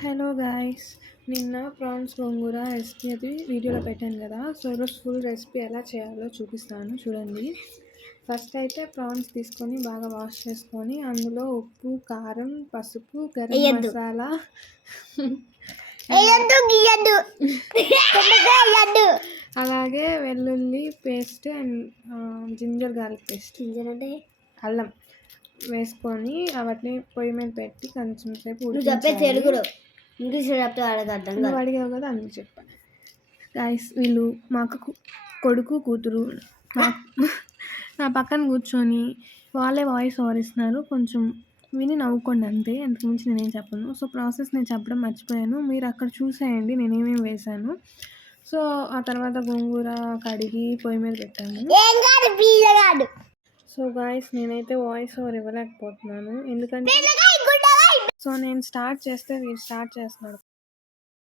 Hello guys, నిన్న prawns గోంగూర recipe అది వీడియోలో పెట్టాను కదా. సో ఈరోజు ఫుల్ రెసిపీ ఎలా చేయాలో చూపిస్తాను చూడండి. ఫస్ట్ అయితే ప్రాన్స్ తీసుకొని బాగా వాష్ చేసుకొని అందులో ఉప్పు, కారం, పసుపు, గరం మసాలా అలాగే వెల్లుల్లి paste and ginger garlic paste అంటే అల్లం వేసుకొని వాటిని పొయ్యి మీద పెట్టి కొంచెం సేపు ఇంగ్లీష్ చెప్తే నువ్వు అడిగావు కదా అందుకు చెప్పాను. గైస్, వీళ్ళు మా అక్క కొడుకు కూతురు నా పక్కన కూర్చొని వాళ్ళే వాయిస్ ఓవర్ ఇస్తున్నారు. కొంచెం విని నవ్వుకోండి అంతే, అంతకుమించి నేనేం చెప్పను. సో ప్రాసెస్ నేను చెప్పడం మర్చిపోయాను, మీరు అక్కడ చూసేయండి నేనేమేమి వేసాను. సో ఆ తర్వాత గోంగూర కడిగి పొయ్యి మీద పెట్టాను. సో గాయస్, నేనైతే వాయిస్ ఓవర్ ఇవ్వలేకపోతున్నాను ఎందుకంటే సో నేను స్టార్ట్ చేస్తే వీళ్ళు స్టార్ట్ చేస్తున్నారు.